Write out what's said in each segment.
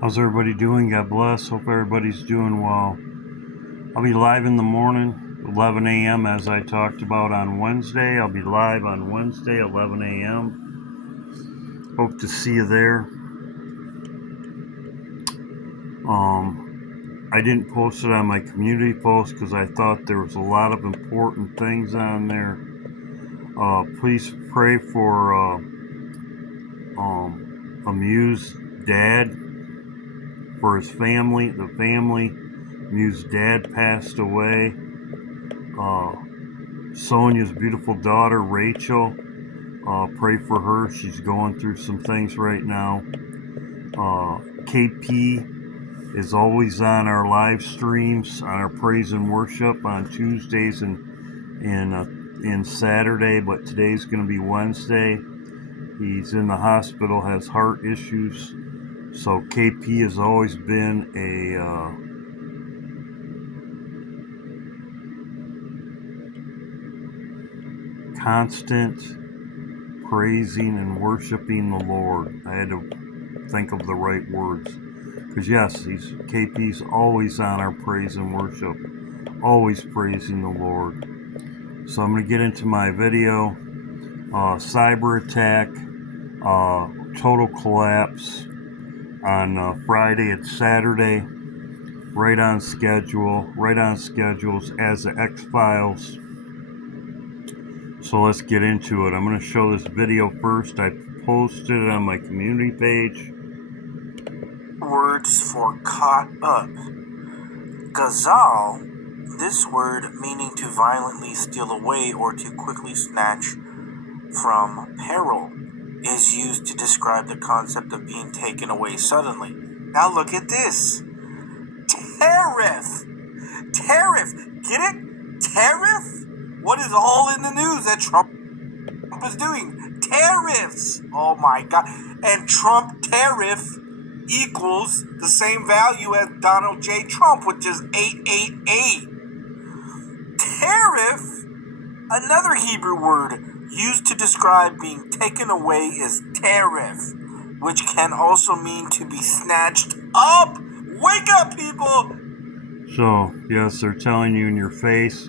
How's everybody doing? God bless. Hope everybody's doing well. I'll be live in the morning, 11 a.m. as I talked about on Wednesday. I'll be live on Wednesday, 11 a.m. Hope to see you there. I didn't post it on my community post because I thought there was a lot of important things on there. Please pray for Amu's dad, for his family. The family, Amu's dad passed away. Sonia's beautiful daughter, Rachel, pray for her. She's going through some things right now. KP is always on our live streams, on our praise and worship on Tuesdays and Saturday, but today's going to be Wednesday. He's in the hospital, has heart issues. So KP has always been a constant praising and worshiping the Lord. I had to think of the right words. Because yes, KP's always on our praise and worship. Always praising the Lord. So I'm going to get into my video. Cyber attack. Total collapse. On Friday, it's Saturday. Right on schedule. Right on schedules as the X-Files. So let's get into it. I'm going to show this video first. I posted it on my community page. Words for caught up. Gazal, this word meaning to violently steal away or to quickly snatch from peril, is used to describe the concept of being taken away suddenly. Now look at this. Tariff. Tariff. Get it? Tariff? What is all in the news that Trump is doing? Tariffs. Oh my God. And Trump tariff equals the same value as Donald J. Trump, which is 888. Tariff, another Hebrew word used to describe being taken away, is tariff, which can also mean to be snatched up. Wake up, people! So, yes, they're telling you in your face.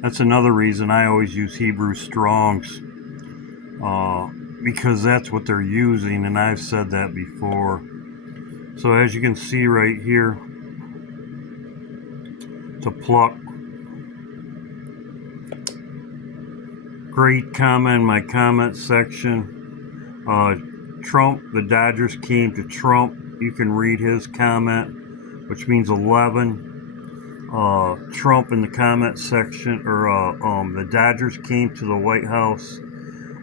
That's another reason I always use Hebrew Strongs. Because that's what they're using, and I've said that before. So as you can see right here, to pluck. Great comment in my comment section. Trump, the Dodgers came to Trump. You can read his comment, which means 11. Trump in the comment section, or the Dodgers came to the White House.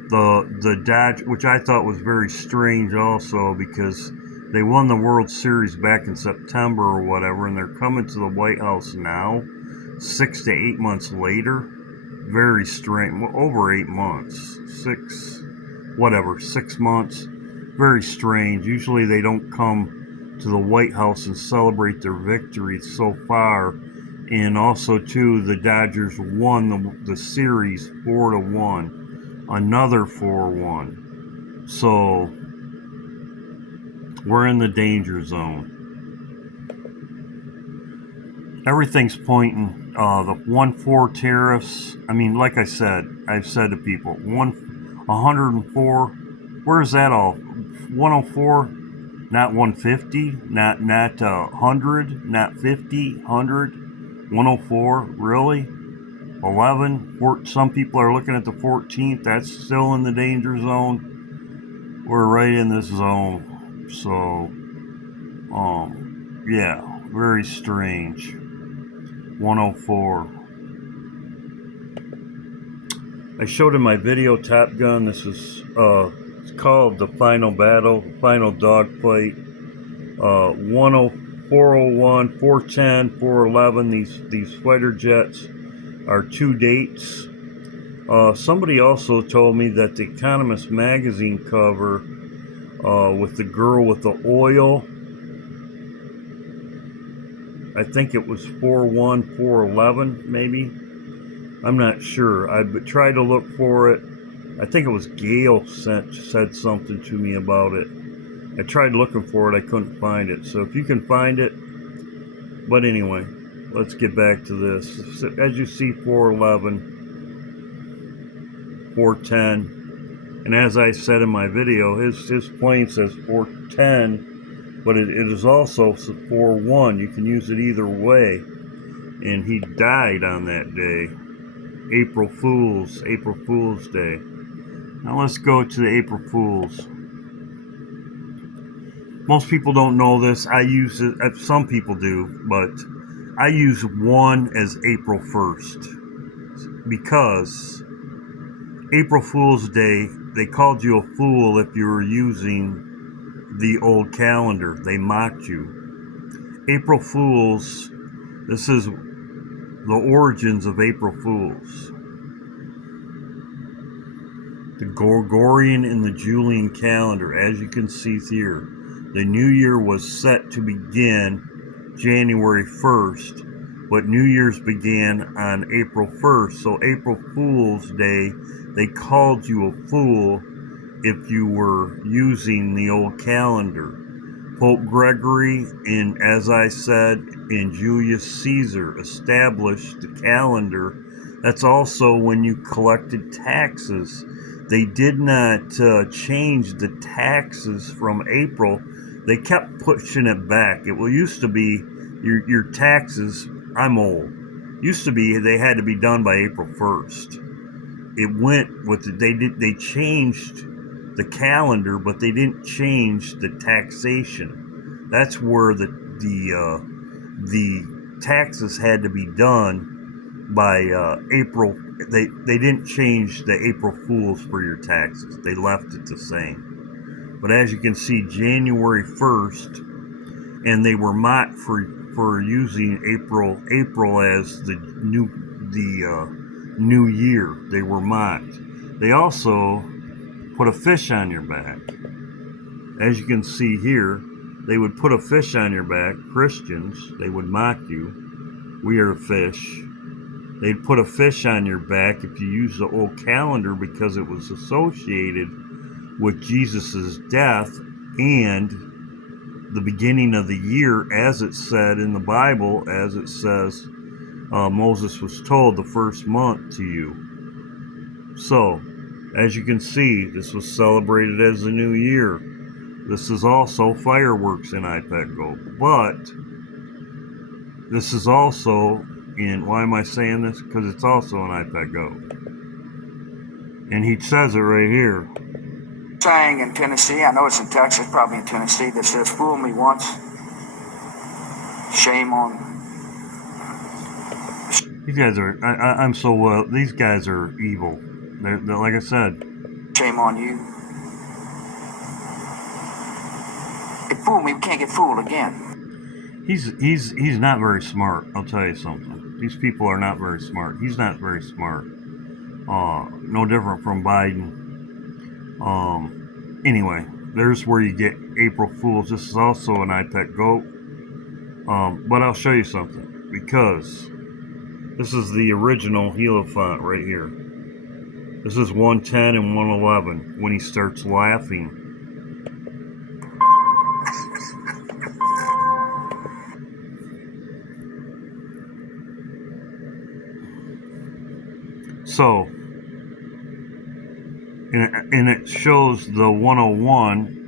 The Dodgers, which I thought was very strange also, because they won the World Series back in September or whatever, and they're coming to the White House now, 6 to 8 months later. Very strange. Well, over 8 months. 6 months. Very strange. Usually they don't come to the White House and celebrate their victory so far. And also, too, the Dodgers won the series 4-1. Another 4-1. So we're in the danger zone. Everything's pointing. The 1-4 tariffs. I mean, like I said, I've said to people, 104. Where's that all? 104, not 150, not 100, not 50, 100, 104. Really? 11. Some people are looking at the 14th. That's still in the danger zone. We're right in this zone. So, yeah, very strange. 104. I showed in my video Top Gun. This is it's called The Final Battle, Final Dogfight. 401, 410, 411. These fighter jets are 2 dates. Somebody also told me that the Economist magazine cover with the girl with the oil, I think it was 4-1, 4-11, maybe. I'm not sure. I tried to look for it. I think it was Gail said something to me about it. I tried looking for it, I couldn't find it. So if you can find it, but anyway, let's get back to this. So as you see, 411, 410, and as I said in my video, his plane says 410, but it is also 41. You can use it either way. And he died on that day, April Fool's Day. Now let's go to the April Fools. Most people don't know this. I use it, some people do, but I use 1 as April 1st because April Fool's Day, they called you a fool if you were using the old calendar. They mocked you. April Fools, this is the origins of April Fools. The Gregorian and the Julian calendar, as you can see here. The new year was set to begin January 1st, but New Year's began on April 1st. So April Fool's Day, they called you a fool if you were using the old calendar. Pope Gregory, and as I said, and Julius Caesar established the calendar. That's also when you collected taxes. They did not change the taxes from April. They kept pushing it back. It used to be your taxes. I'm old. Used to be they had to be done by April 1st. It went with they changed the calendar, but they didn't change the taxation. That's where the taxes had to be done by April. They didn't change the April Fools for your taxes. They left it the same. But as you can see, January 1st, and they were mocked for using April as the new year. They were mocked. They also put a fish on your back. As you can see here, they would put a fish on your back. Christians, they would mock you. We are a fish. They'd put a fish on your back if you use the old calendar because it was associated with Jesus's death and the beginning of the year, as it said in the Bible, as it says, Moses was told the first month to you. So, as you can see, this was celebrated as the new year. This is also fireworks in iPad Go, but this is also in, why am I saying this? Because it's also an iPad Go. And he says it right here. Saying in Tennessee, I know it's in Texas, probably in Tennessee, that says, fool me once, shame on. These guys are, I'm so well, these guys are evil. They're like I said. Shame on you. If fool me, we can't get fooled again. He's not very smart, I'll tell you something. These people are not very smart. He's not very smart. No different from Biden. Anyway, there's where you get April Fools. This is also an iPad Go. But I'll show you something, because this is the original Hierophant right here. This is 110 and 111 when he starts laughing. So, and it shows the 101.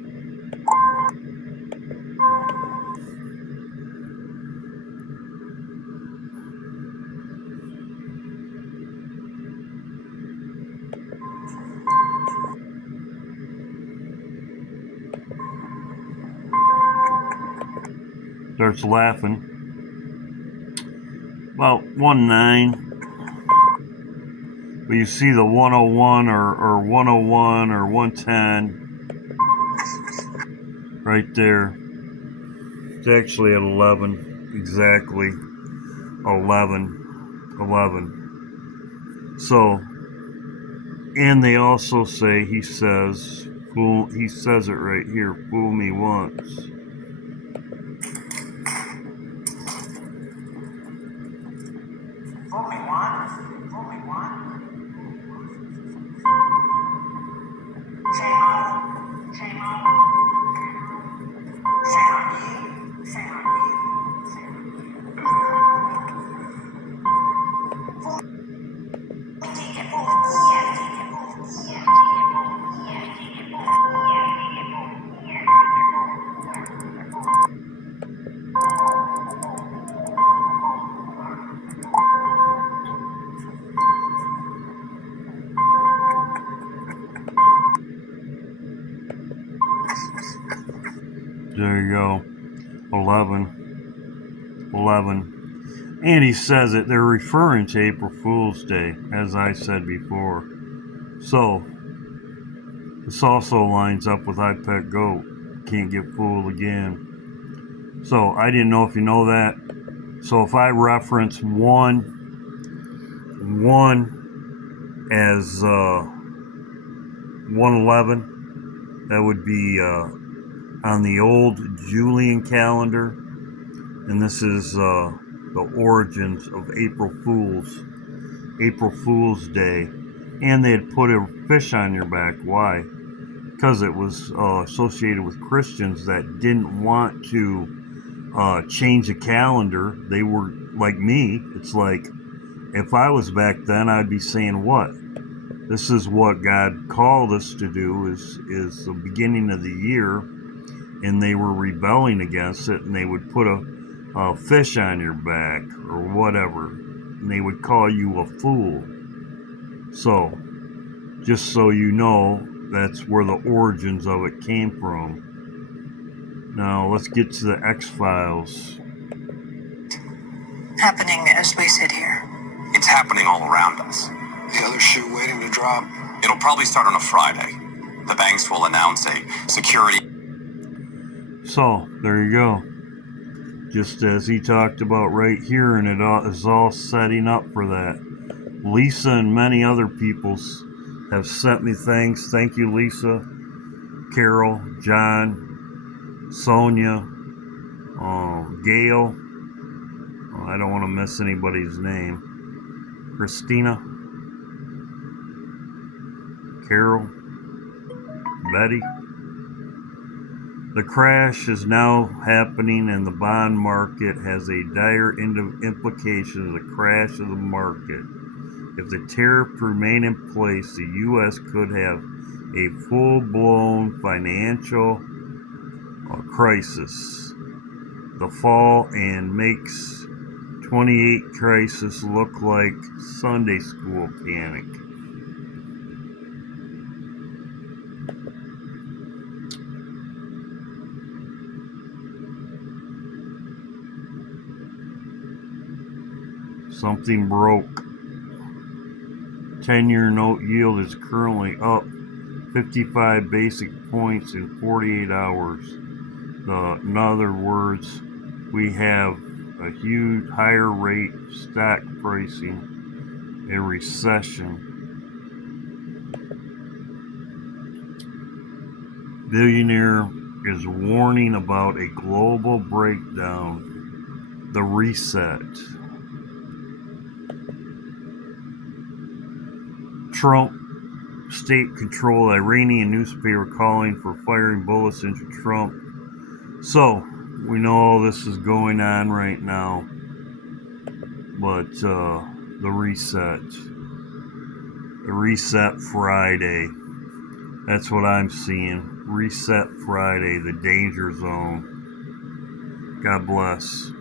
Starts laughing. About 19. But you see the 101 or 101 or 110 right there. It's actually at 11. Exactly 11. So, and they also say, he says it right here, fool me once. There you go. 11. And he says it, they're referring to April Fool's Day, as I said before. So, this also lines up with I Pet Goat. Can't get fooled again. So, I didn't know if you know that. So, if I reference 1 as 111, that would be on the old Julian calendar. And this is the origins of April Fool's Day. And they had put a fish on your back. Why? Because it was associated with Christians that didn't want to change the calendar. They were like me. It's like, if I was back then, I'd be saying, what? This is what God called us to do, is the beginning of the year. And they were rebelling against it, and they would put a fish on your back or whatever, and they would call you a fool. So, just so you know, that's where the origins of it came from. Now, let's get to the X-Files. Happening as we sit here. It's happening all around us. The other shoe waiting to drop. It'll probably start on a Friday. The banks will announce a security. So, there you go. Just as he talked about right here, and it is all setting up for that. Lisa and many other people have sent me things. Thank you, Lisa, Carol, John, Sonia, Gail. I don't want to miss anybody's name. Christina, Carol, Betty. The crash is now happening, and the bond market has a dire implication of the crash of the market. If the tariffs remain in place, the U.S. could have a full-blown financial crisis. The fall and makes 28 crisis look like Sunday school panic. Something broke. 10-year note yield is currently up 55 basic points in 48 hours. In other words, we have a huge higher rate of stock pricing, a recession. Billionaire is warning about a global breakdown, the reset. Trump state-controlled Iranian newspaper calling for firing bullets into Trump. So, we know all this is going on right now. But the reset Friday. That's what I'm seeing. Reset Friday, the danger zone. God bless.